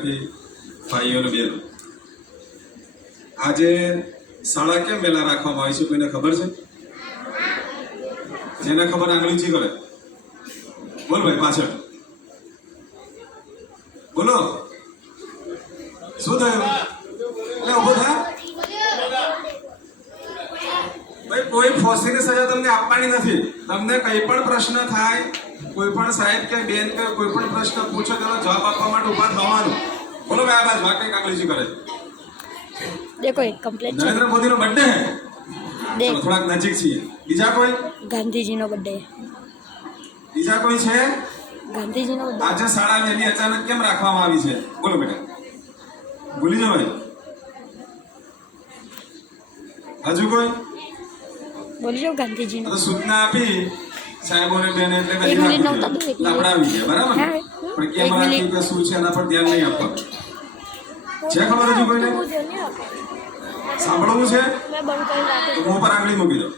વિદ્યાર્થી ભાઈઓ અને બહેનો, આજે શાળા કેમ વહેલા રાખવામાં આવી છે કોઈને ખબર છે? જેને ખબર આંગળી ઊંચી કરે. બોલ ભાઈ પાછળ બોલો, શું થયું? એટલે ઉભો થા ભાઈ. કોઈ ફોસીની સજા તમને આપવાની નથી. તમને કઈ પણ પ્રશ્ન થાય, કોઈ પણ સાહેબ કે બેન કે કોઈ પણ પ્રશ્ન પૂછો તેનો જવાબ આપવા માટે ઉભા થવાનું. બોલો ભાઈ, આ બાજુ વાકઈ આંગળી ઊંચી કરે. देखो एक कंप्लेंट નરેન્દ્ર મોદીનો બર્થડે હે. देख થોડાક નજીક છીએ. બીજા કોઈ? गांधी नो बर्थडे બીજા કોઈ છે? गांधी नो बर्थडे આજે શાળા વહેલી અચાનક કેમ રાખવામાં આવી છે? બોલો બેટા, ભૂલી જાવ ભાઈ. હજુ કોઈ? बोलिए गांधी नो તો સૂચના આપી સાહેબોને બેન એટલે એક મિનિટ નહોતા દો, એક મિનિટ. લાપડાવી ગયા બરાબર ને? હા, પણ એક કેમ મિનિટ. રાખી કે શું છે એના પર ધ્યાન નહીં આપવાનું. છે ખબર હજુ કોઈને? સાંભળવું છે मैं बंद कर તો મોં પર આંગળી મૂકી દો.